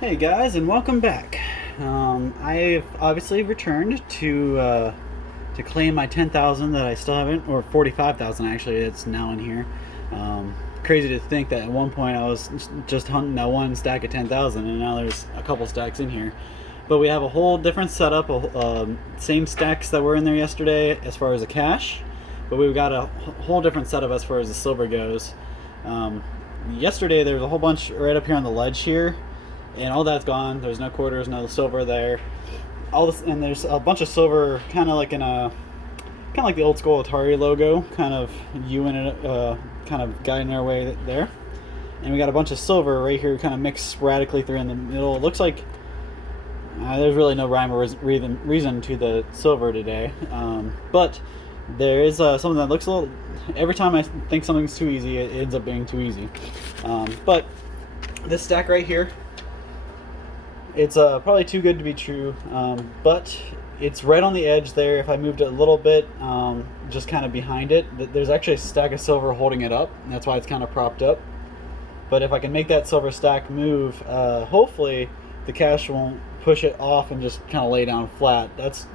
Hey guys, and welcome back. I've obviously returned to claim my 10,000 that I still haven't, or 45,000 actually. It's now in here. Crazy to think that at one point I was just hunting that one stack of 10,000, and now there's a couple stacks in here. But we have a whole different setup. Same stacks that were in there yesterday as far as the cash, but we've got a whole different setup as far as the silver goes. Yesterday there was a whole bunch right up here on the ledge here, and all that's gone. There's no quarters, no silver there. All this, and there's a bunch of silver, kind of like the old school Atari logo, kind of U in it, kind of guiding our way there. And we got a bunch of silver right here, kind of mixed sporadically through in the middle. It looks like there's really no rhyme or reason to the silver today, but there is something that looks a little. Every time I think something's too easy, it ends up being too easy. But this stack right here, it's probably too good to be true, but it's right on the edge there. If I moved it a little bit, just kind of behind it, there's actually a stack of silver holding it up, and that's why it's kind of propped up. But if I can make that silver stack move, hopefully the cash won't push it off and just kind of lay down flat. That's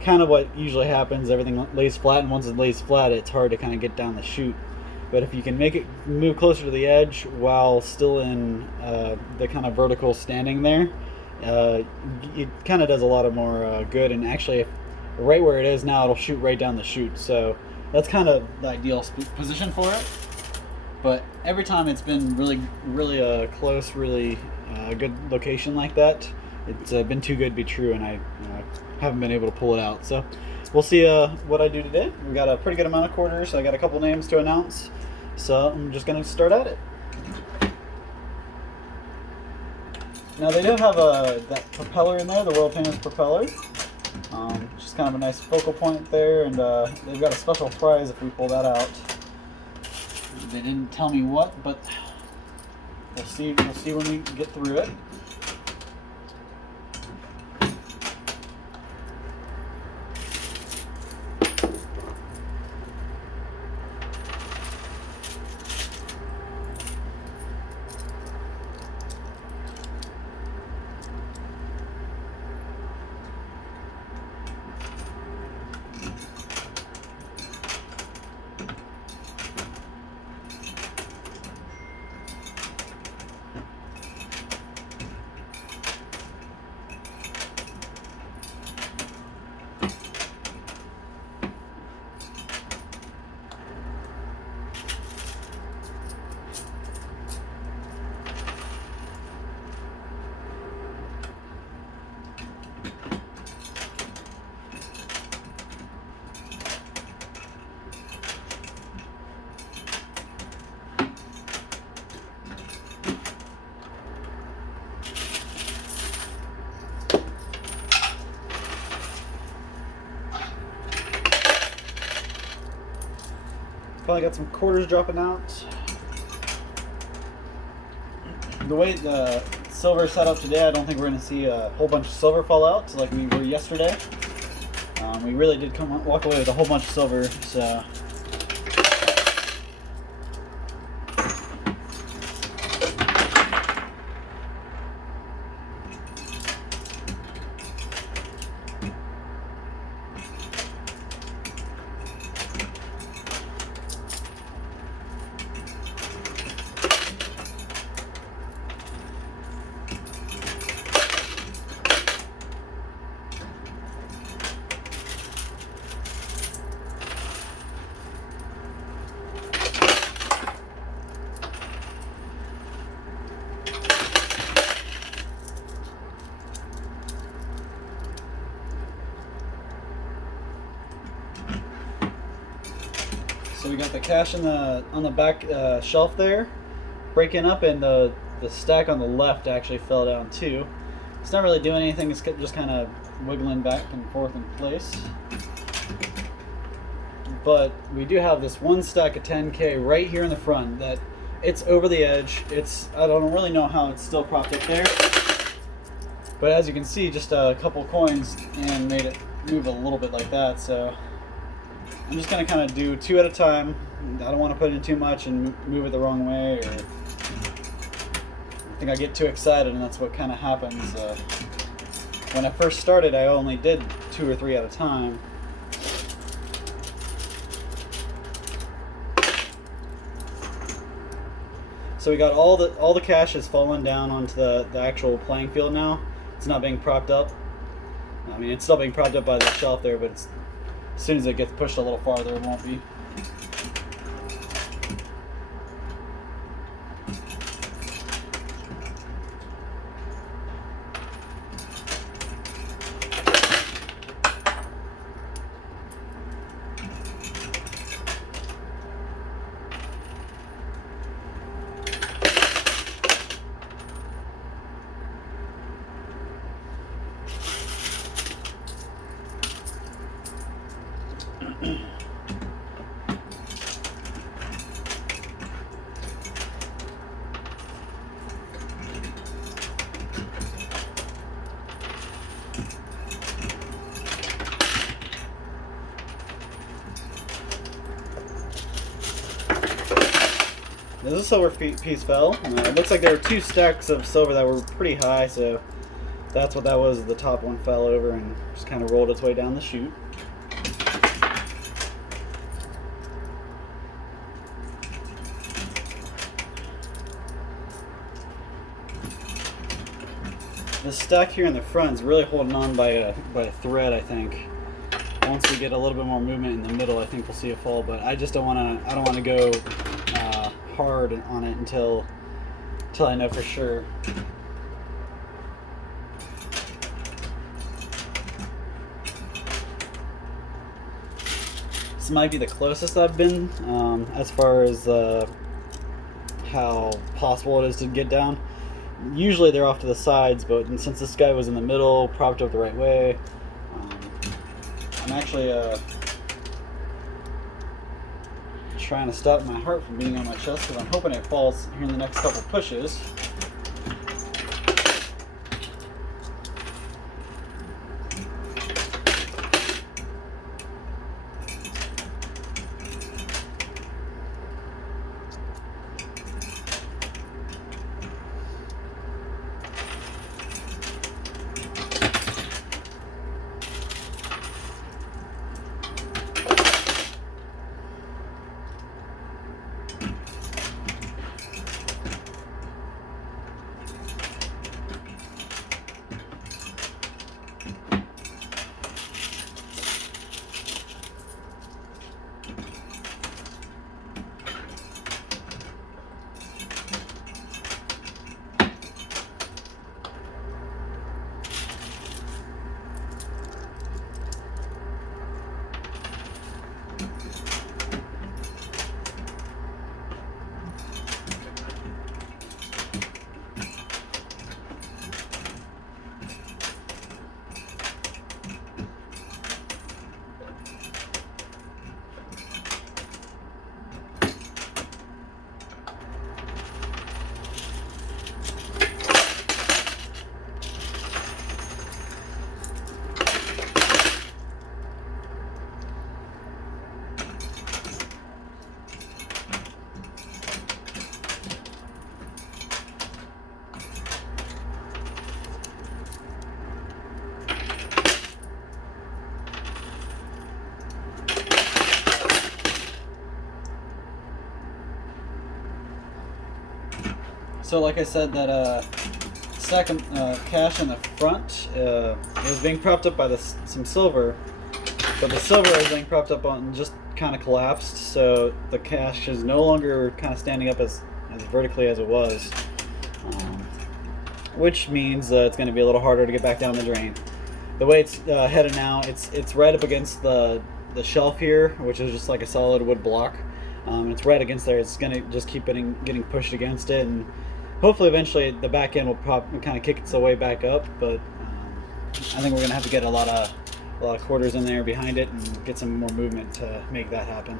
kind of what usually happens. Everything lays flat, and once it lays flat, it's hard to kind of get down the chute. But if you can make it move closer to the edge while still in the kind of vertical standing there, it kind of does a lot of more good. And actually, if right where it is now, it'll shoot right down the chute. So that's kind of the ideal position for it. But every time it's been really close, really good location like that, it's been too good to be true, and I haven't been able to pull it out. So we'll see what I do today. We got a pretty good amount of quarters. I got a couple names to announce, so I'm just gonna start at it. Now they do have that propeller in there, the world famous propeller. Just kind of a nice focal point there, and they've got a special prize if we pull that out. They didn't tell me what, but we'll see. We'll see when we get through it. Probably got some quarters dropping out. The way the silver is set up today, I don't think we're going to see a whole bunch of silver fall out like we were yesterday. We really did walk away with a whole bunch of silver, so. So we got the cash on the back shelf there, breaking up, and the stack on the left actually fell down too. It's not really doing anything. It's just kind of wiggling back and forth in place. But we do have this one stack of 10K right here in the front that it's over the edge. I don't really know how it's still propped up there. But as you can see, just a couple coins and made it move a little bit like that. So I'm just going to kind of do two at a time. I don't want to put in too much and move it the wrong way. think I get too excited, and that's what kind of happens. When I first started, I only did 2 or 3 at a time. So we got all the cash has fallen down onto the actual playing field now. It's not being propped up. I mean, it's still being propped up by the shelf there, but as soon as it gets pushed a little farther, it won't be. This silver piece fell. It looks like there were 2 stacks of silver that were pretty high, so that's what that was. The top one fell over and just kind of rolled its way down the chute. This stack here in the front is really holding on by a thread, I think. Once we get a little bit more movement in the middle, I think we'll see a fall. But I just don't want to. I don't want to go hard on it until I know for sure. This might be the closest I've been as far as how possible it is to get down. Usually they're off to the sides, but since this guy was in the middle, propped up the right way, I'm actually trying to stop my heart from beating on my chest because I'm hoping it falls here in the next couple pushes. So like I said, that stack of cash in the front is being propped up by some silver, but the silver is being propped up on just kind of collapsed, so the cash is no longer kind of standing up as vertically as it was, which means it's going to be a little harder to get back down the drain. The way it's headed now, it's right up against the shelf here, which is just like a solid wood block. It's right against there. It's going to just keep getting pushed against it, and hopefully eventually the back end will kind of kick its way back up, but I think we're going to have to get a lot of quarters in there behind it and get some more movement to make that happen.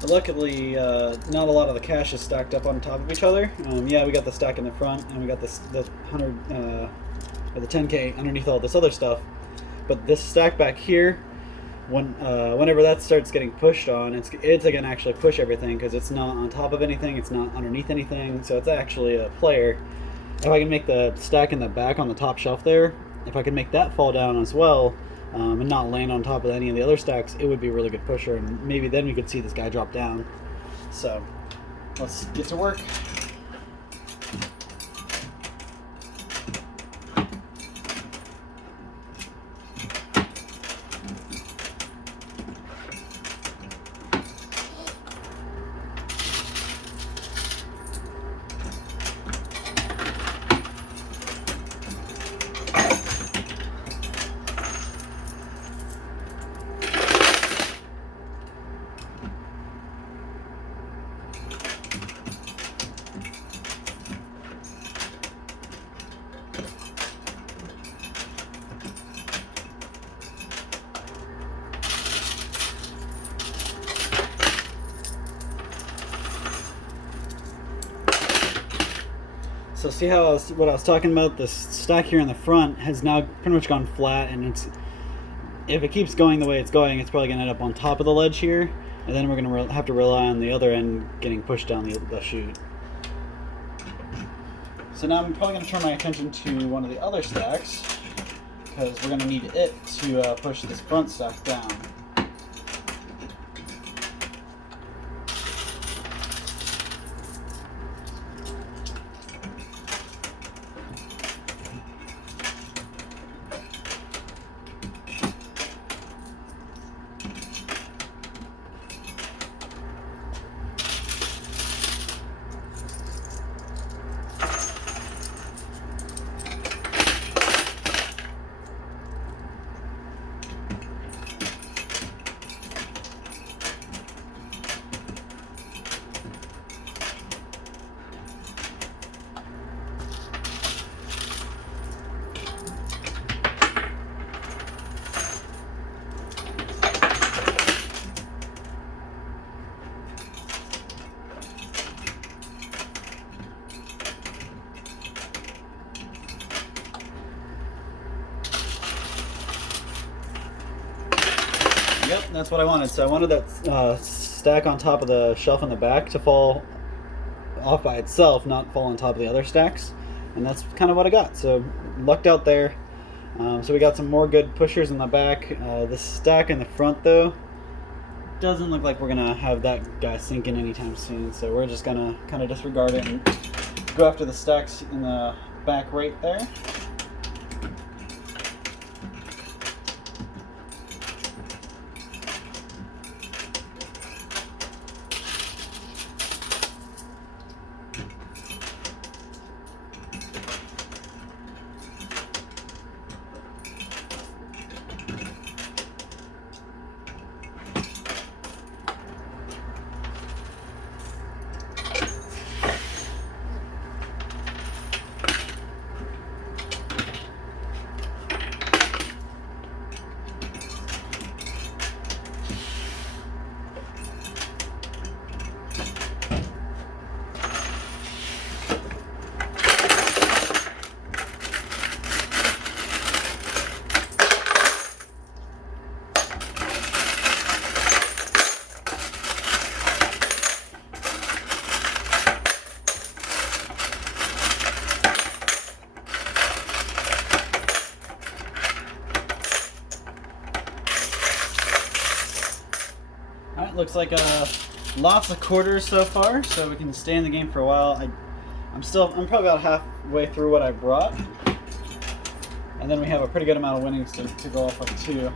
But luckily, not a lot of the cash is stacked up on top of each other. Yeah, we got the stack in the front, and we got the 100 or the 10K underneath all this other stuff. But this stack back here, whenever that starts getting pushed on, it's gonna actually push everything because it's not on top of anything, it's not underneath anything, so it's actually a player. If I can make the stack in the back on the top shelf there, if I can make that fall down as well, and not land on top of any of the other stacks, it would be a really good pusher, and maybe then we could see this guy drop down. So let's get to work. So see how what I was talking about, this stack here in the front has now pretty much gone flat, and if it keeps going the way it's going, it's probably going to end up on top of the ledge here, and then we're going to have to rely on the other end getting pushed down the chute. So now I'm probably going to turn my attention to one of the other stacks, because we're going to need it to push this front stack down. Yep, that's what I wanted. So I wanted that stack on top of the shelf in the back to fall off by itself, not fall on top of the other stacks. And that's kind of what I got. So lucked out there. So we got some more good pushers in the back. The stack in the front, though, doesn't look like we're going to have that guy sink in anytime soon. So we're just going to kind of disregard it and go after the stacks in the back right there. Alright, looks like lots of quarters so far, so we can stay in the game for a while. I'm probably about halfway through what I brought. And then we have a pretty good amount of winnings to go off of too.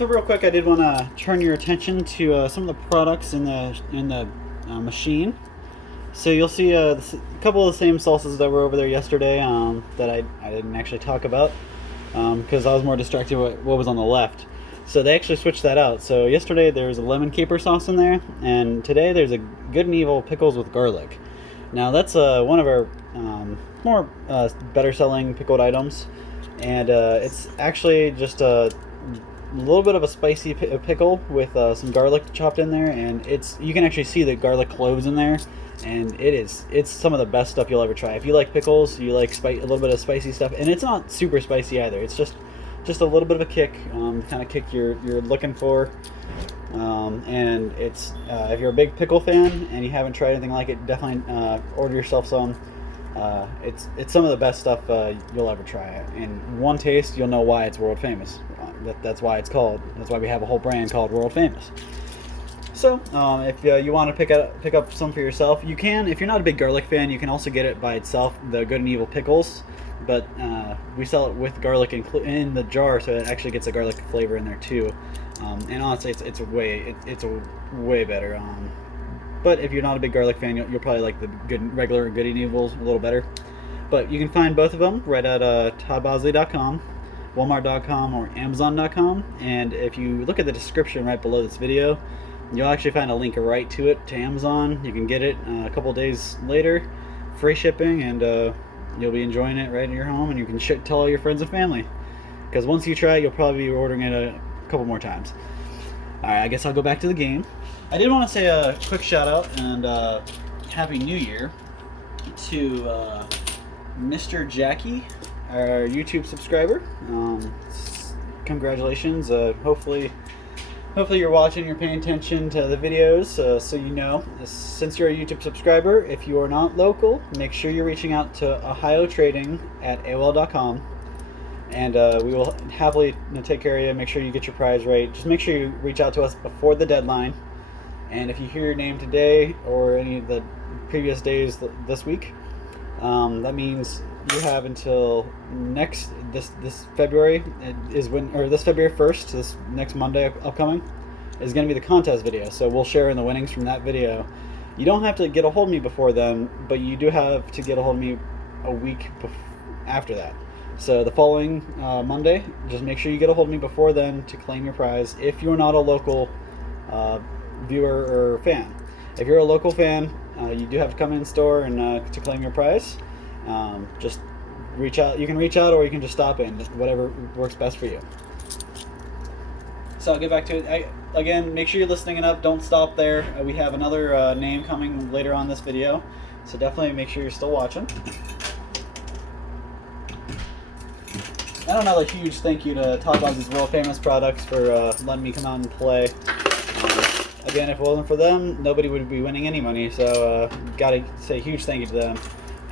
So real quick, I did want to turn your attention to some of the products in the machine. So you'll see a couple of the same salsas that were over there yesterday that I didn't actually talk about because I was more distracted with what was on the left. So they actually switched that out. So yesterday there was a lemon caper sauce in there, and today there's a Good and Evil pickles with garlic. Now that's one of our more better selling pickled items, and it's actually just a little bit of a spicy pickle with some garlic chopped in there, and you can actually see the garlic cloves in there, and it's some of the best stuff you'll ever try. If you like pickles, you like a little bit of spicy stuff, and it's not super spicy either. It's just a little bit of a kick, kind of kick you're looking for. And it's if you're a big pickle fan and you haven't tried anything like it, definitely order yourself some. It's some of the best stuff you'll ever try. In one taste, you'll know why it's world famous. That's why it's called. That's why we have a whole brand called World Famous. So if you want to pick up some for yourself, you can. If you're not a big garlic fan, you can also get it by itself, the Good and Evil pickles. But we sell it with garlic in the jar, so it actually gets a garlic flavor in there too. And honestly, it's a way better. But if you're not a big garlic fan, you'll probably like the regular Good and Evils a little better. But you can find both of them right at toddbosley.com, walmart.com, or amazon.com. And if you look at the description right below this video, you'll actually find a link right to it to Amazon. You can get it a couple days later, free shipping, and you'll be enjoying it right in your home, and you can tell all your friends and family. Because once you try it, you'll probably be ordering it a couple more times. Alright, I guess I'll go back to the game. I did want to say a quick shout out and Happy New Year to Mr. Jackie, our YouTube subscriber. Congratulations. Hopefully you're watching, you're paying attention to the videos, so you know. Since you're a YouTube subscriber, if you are not local, make sure you're reaching out to Ohio Trading at AOL.com, and we will happily take care of you. Make sure you get your prize right. Just make sure you reach out to us before the deadline, and if you hear your name today or any of the previous days this week, that means you have until this February this February 1st, this next Monday upcoming, is going to be the contest video. So we'll share in the winnings from that video. You don't have to get a hold of me before then, but you do have to get a hold of me a week after that. So the following Monday, just make sure you get a hold of me before then to claim your prize if you're not a local viewer or fan. If you're a local fan, you do have to come in store and to claim your prize. Just reach out. You can reach out, or you can just stop in. Whatever works best for you. So I'll get back to it. Again, make sure you're listening up. Don't stop there. We have another name coming later on this video, so definitely make sure you're still watching. And another huge thank you to Todd Bosley's World Famous Products for letting me come out and play. Again, if it wasn't for them, nobody would be winning any money. So gotta say a huge thank you to them.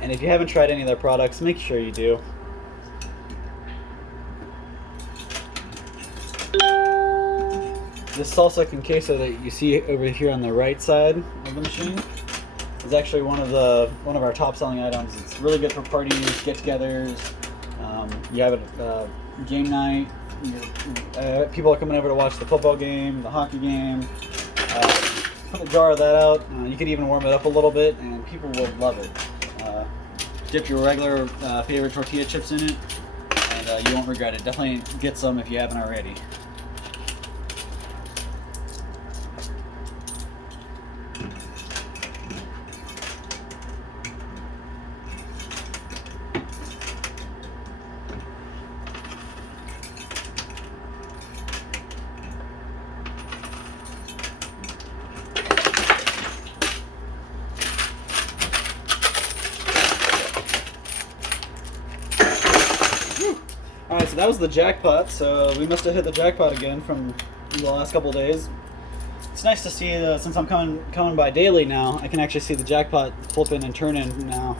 And if you haven't tried any of their products, make sure you do. This salsa con queso that you see over here on the right side of the machine is actually one of our top selling items. It's really good for parties, get-togethers. You have a game night. People are coming over to watch the football game, the hockey game. Put a jar of that out. You could even warm it up a little bit, and people will love it. Dip your regular favorite tortilla chips in it, and you won't regret it. Definitely get some if you haven't already. Alright, so that was the jackpot, so we must have hit the jackpot again from the last couple of days. It's nice to see, since I'm coming by daily now, I can actually see the jackpot flipping and turning now.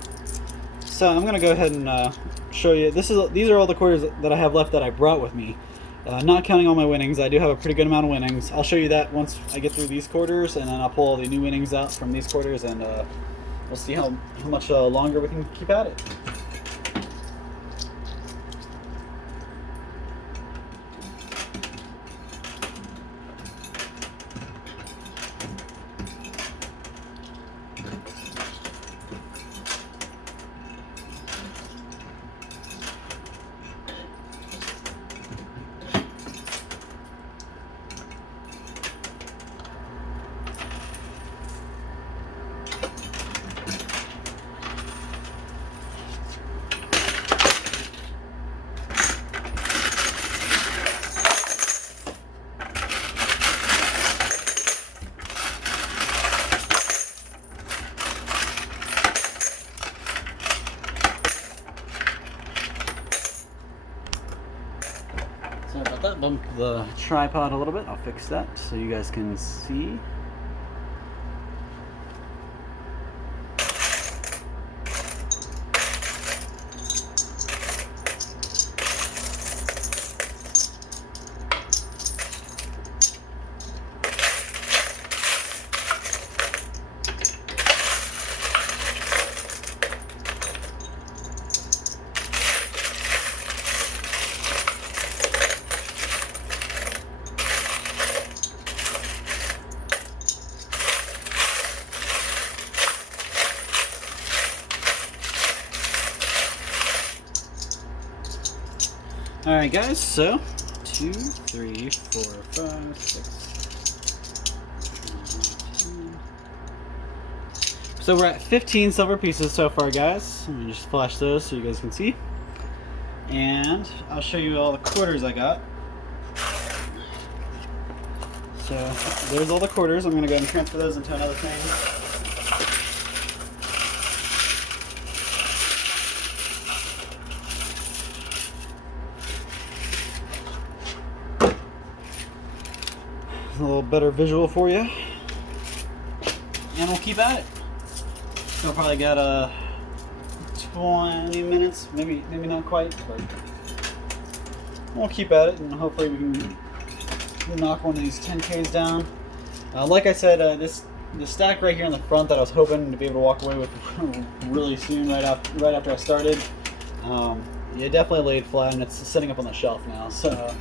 So I'm going to go ahead and show you. These are all the quarters that I have left that I brought with me. Not counting all my winnings, I do have a pretty good amount of winnings. I'll show you that once I get through these quarters, and then I'll pull all the new winnings out from these quarters, and we'll see how much longer we can keep at it. Sorry about that. Bumped the tripod a little bit. I'll fix that so you guys can see. Alright guys, so 2, 3, 4, 5, 6, 7, 10. So we're at 15 silver pieces so far, guys. Let me just flash those so you guys can see. And I'll show you all the quarters I got. So there's all the quarters. I'm going to go ahead and transfer those into another thing. A little better visual for you, and we'll keep at it. So probably got 20 minutes, maybe not quite, but we'll keep at it, and hopefully we can knock one of these 10Ks down. Like I said, the stack right here in the front that I was hoping to be able to walk away with really soon, right after I started. It definitely laid flat, and it's sitting up on the shelf now. So.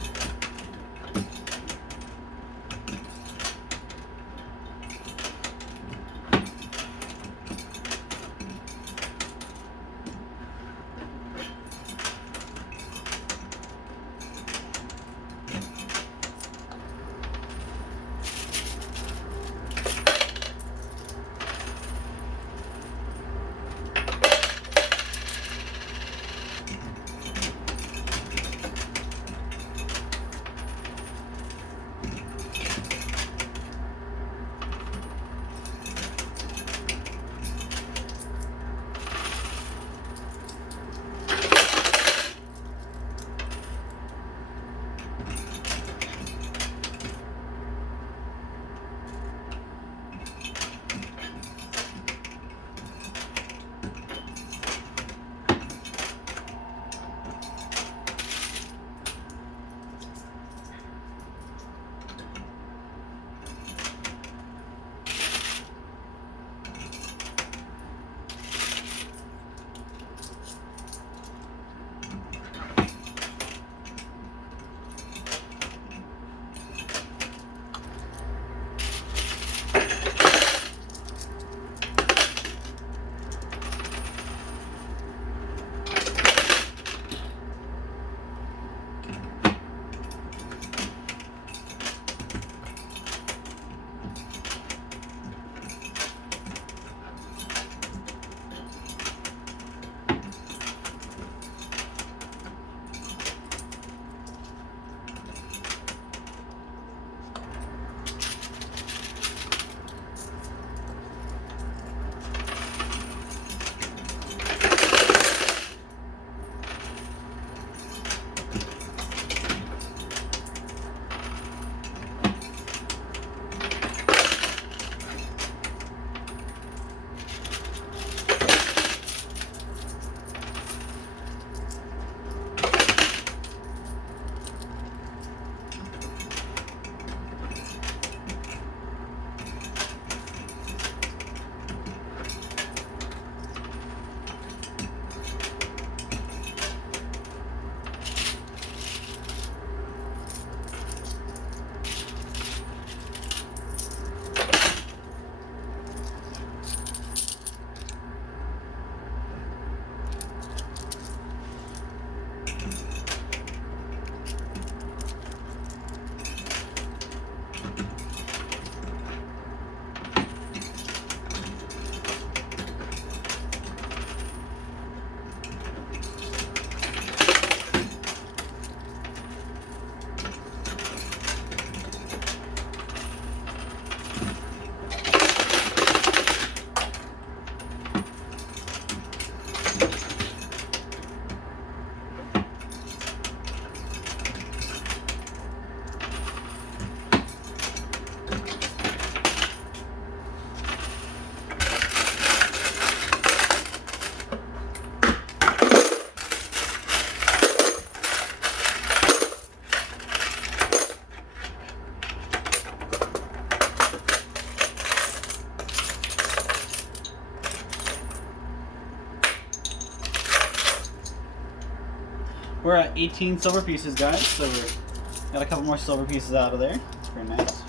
We're at 18 silver pieces, guys, so we're got a couple more silver pieces out of there. It's very nice.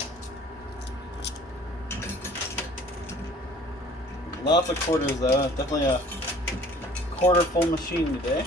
Lots of quarters, though. Definitely a quarter full machine today.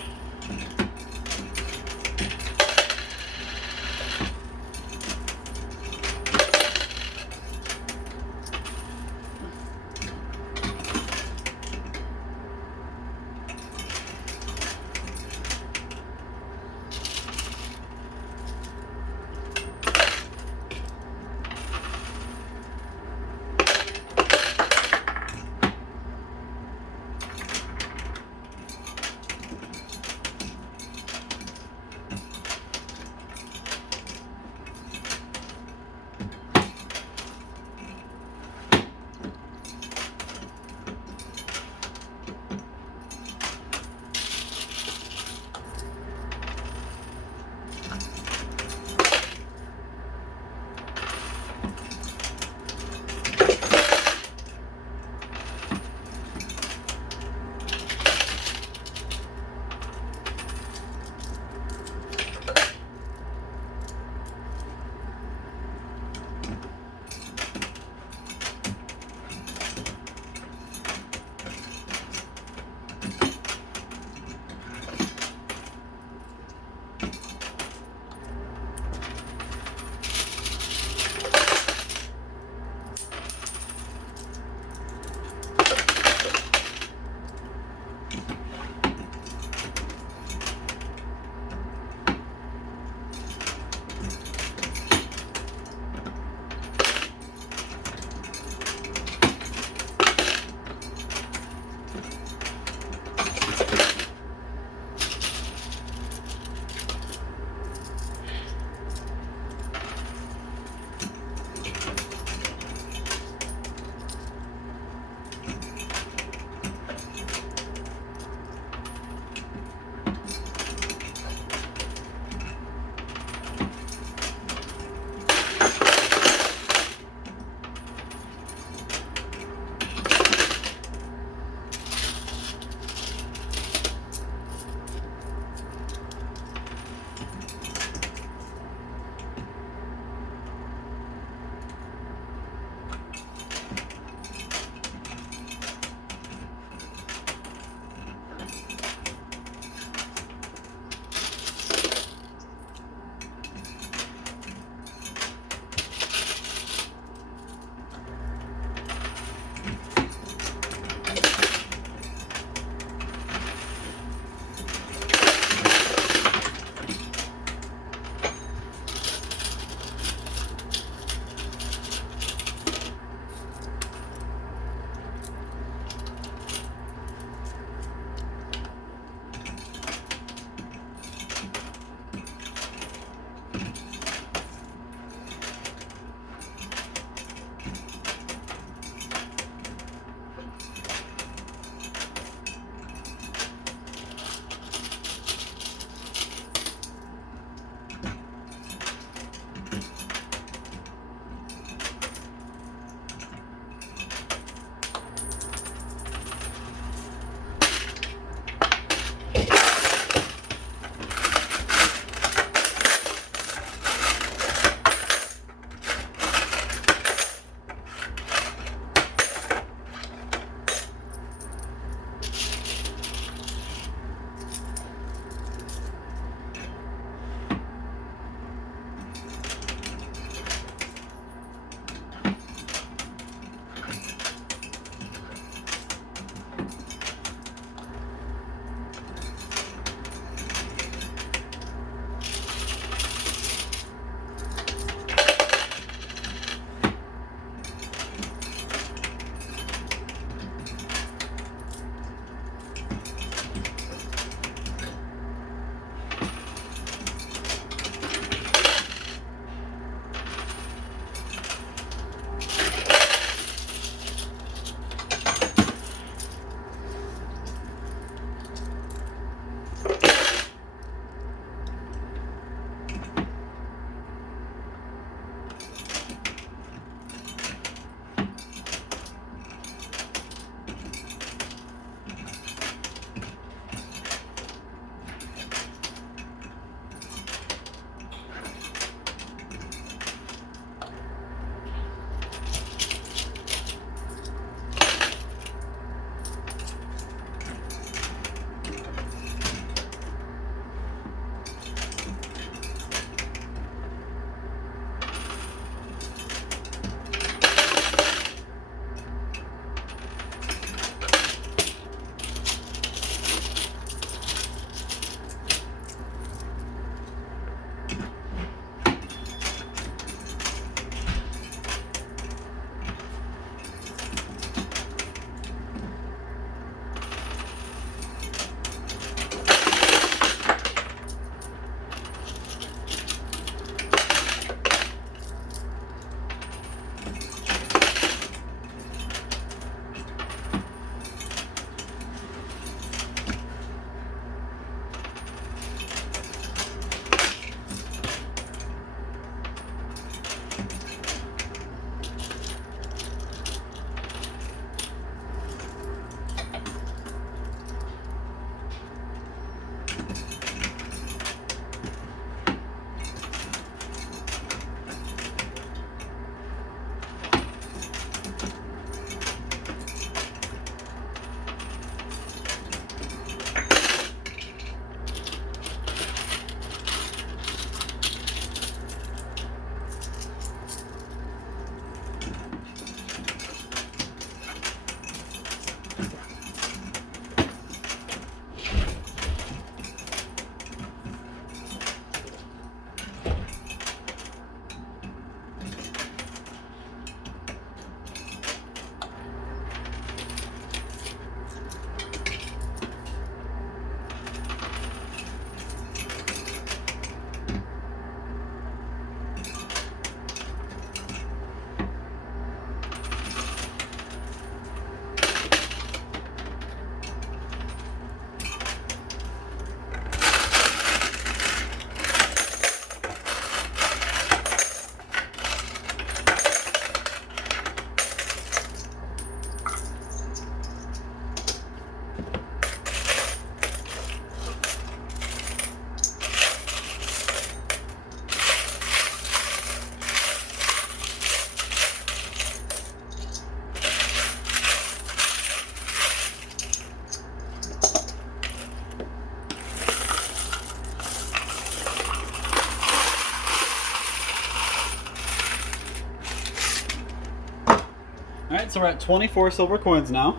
so we're at 24 silver coins now.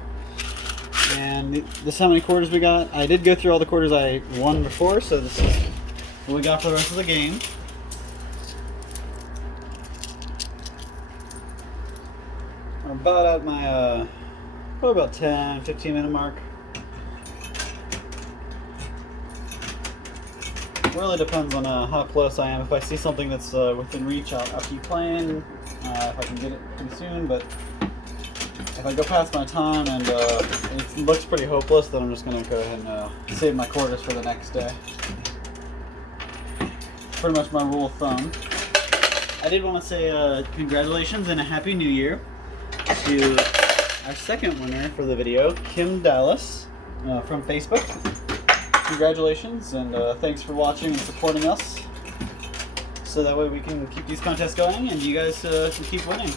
And this is how many quarters we got. I did go through all the quarters I won before, so this is what we got for the rest of the game. I'm about at my, probably about 10, 15 minute mark. Really depends on how close I am. If I see something that's within reach, I'll keep playing. If I can get it pretty soon, but if I go past my time and it looks pretty hopeless, then I'm just going to go ahead and save my quarters for the next day. Pretty much my rule of thumb. I did want to say congratulations and a Happy New Year to our second winner for the video, Kim Dallas from Facebook. Congratulations, and thanks for watching and supporting us, so that way we can keep these contests going and you guys can keep winning.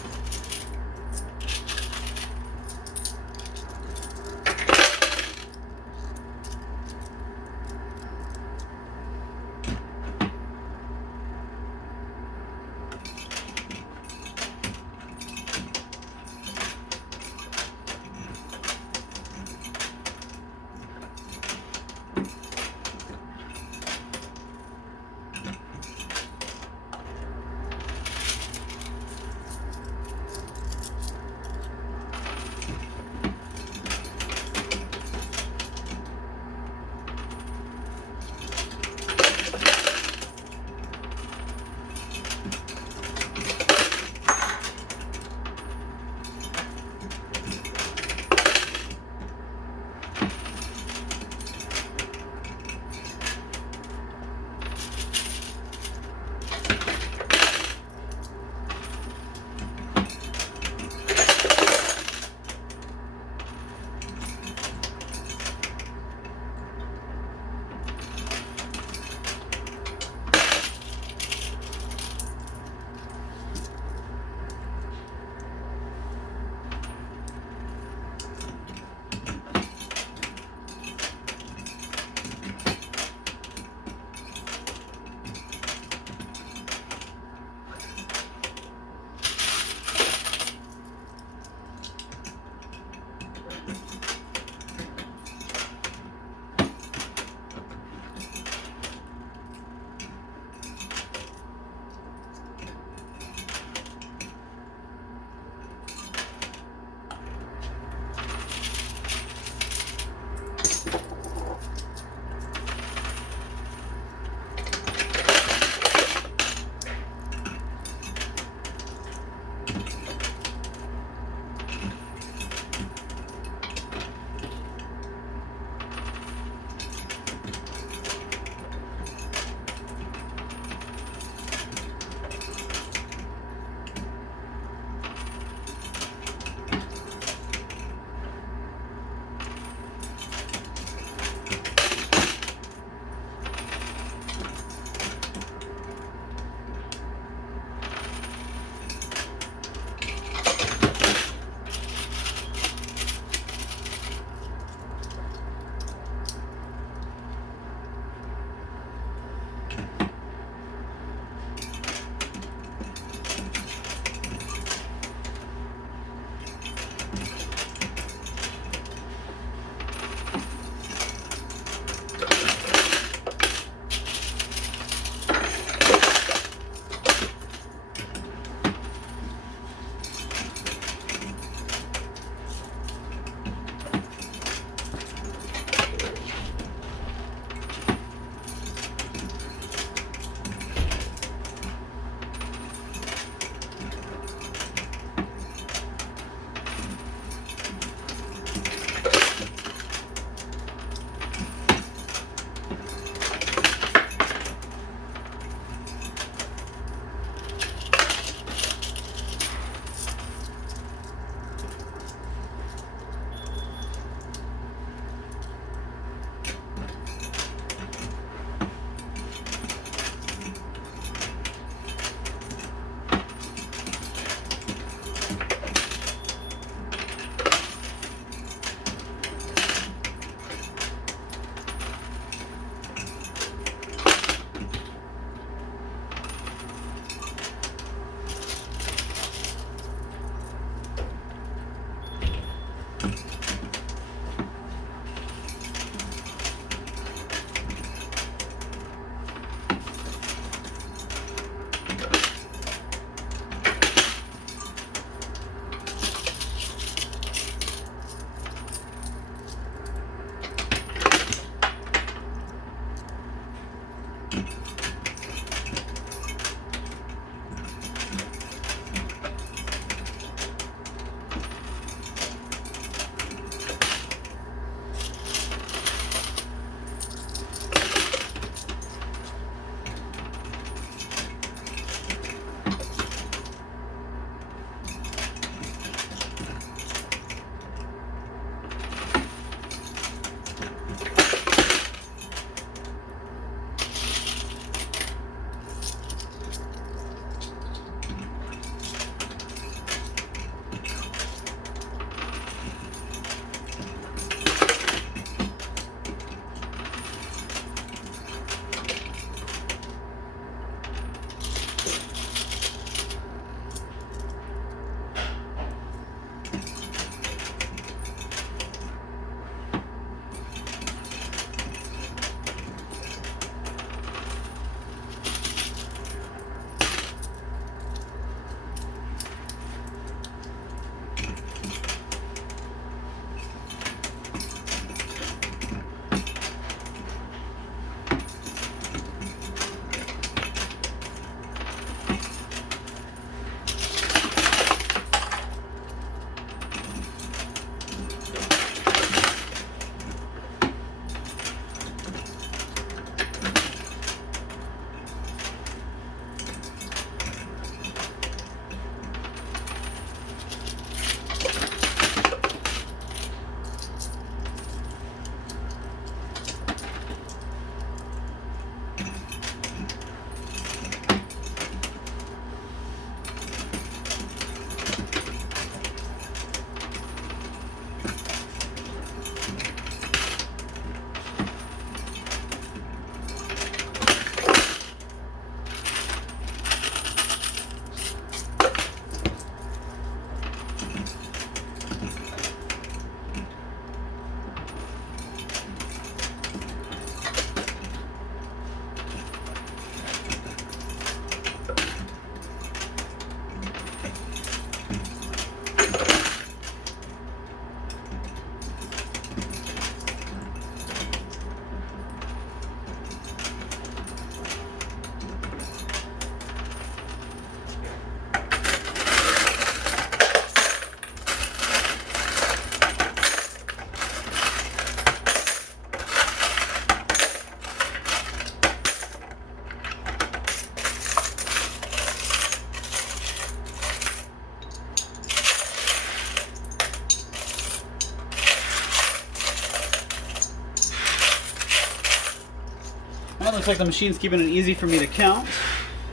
looks like the machine's keeping it easy for me to count,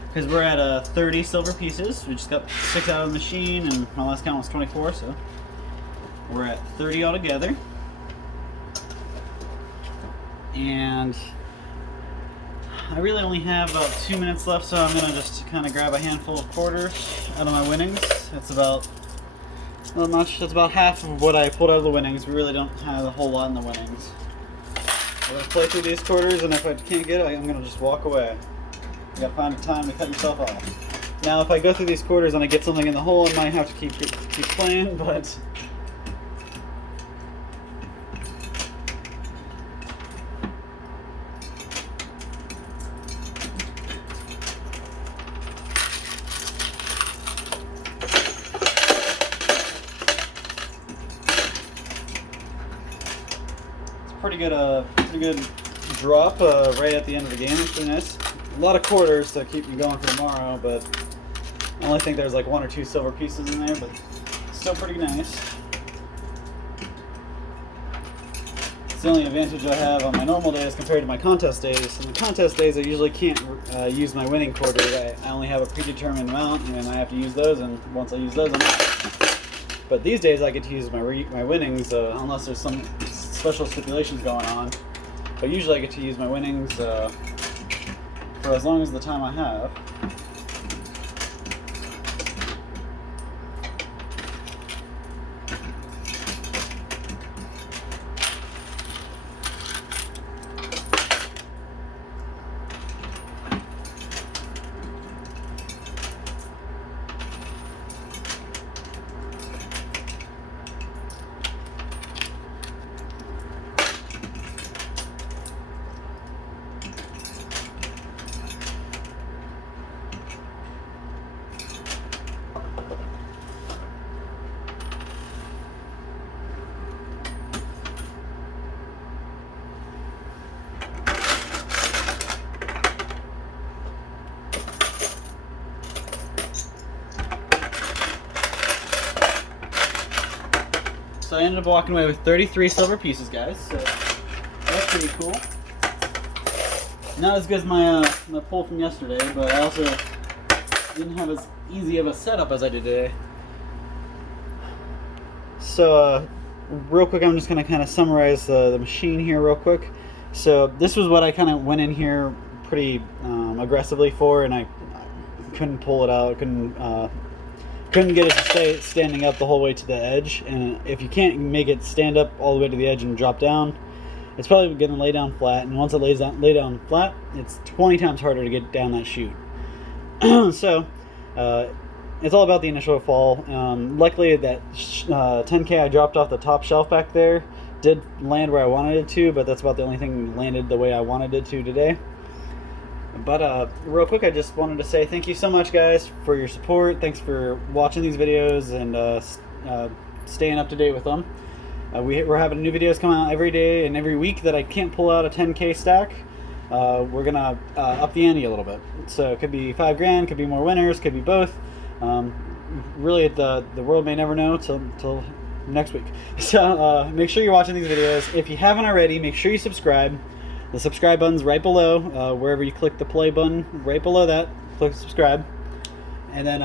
because we're at 30 silver pieces. We just got 6 out of the machine, and my last count was 24, so we're at 30 altogether. And I really only have about 2 minutes left, so I'm going to just kind of grab a handful of quarters out of my winnings. That's about, not much, that's about half of what I pulled out of the winnings. We really don't have a whole lot in the winnings. I'm going to play through these quarters, and if I can't get it, I'm going to just walk away. You got to find a time to cut yourself off. Now, if I go through these quarters and I get something in the hole, I might have to keep playing, but pretty good drop right at the end of the game. It's pretty nice. A lot of quarters to keep me going for tomorrow, but I only think there's like 1 or 2 silver pieces in there, but still pretty nice. It's the only advantage I have on my normal days compared to my contest days. In the contest days, I usually can't use my winning quarters. I only have a predetermined amount, and I have to use those, and once I use those, I'm out. But these days, I get to use my winnings unless there's some special stipulations going on. But usually I get to use my winnings for as long as the time I have. So I ended up walking away with 33 silver pieces, guys. So that's pretty cool. Not as good as my pull from yesterday, but I also didn't have as easy of a setup as I did today. So real quick, I'm just going to kind of summarize the machine here real quick. So this was what I kind of went in here pretty aggressively for, and I couldn't pull it out. Couldn't get it to stay standing up the whole way to the edge, and if you can't make it stand up all the way to the edge and drop down, it's probably going to lay down flat, and once it lay down flat, it's 20 times harder to get down that chute. So it's all about the initial fall. Luckily that 10K I dropped off the top shelf back there did land where I wanted it to, but that's about the only thing landed the way I wanted it to today. But real quick, I just wanted to say thank you so much, guys, for your support. Thanks for watching these videos and staying up to date with them. We're having new videos coming out every day and every week that I can't pull out a 10K stack. We're going to up the ante a little bit. So it could be 5 grand, could be more winners, could be both. Really, the world may never know till next week. So make sure you're watching these videos. If you haven't already, make sure you subscribe. The subscribe button's right below, wherever you click the play button, right below that, click subscribe. And then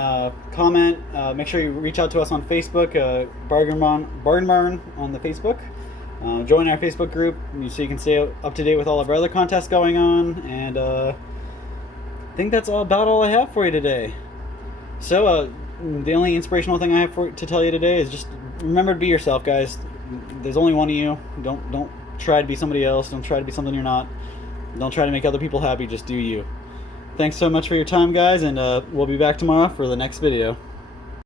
comment, make sure you reach out to us on Facebook, Bargain Barn on the Facebook. Join our Facebook group so you can stay up to date with all of our other contests going on. And I think that's about all I have for you today. So the only inspirational thing I have to tell you today is just remember to be yourself, guys. There's only one of you. Don't try to be somebody else. Don't try to be something you're not. Don't try to make other people happy. Just do you. Thanks so much for your time, guys, and we'll be back tomorrow for the next video.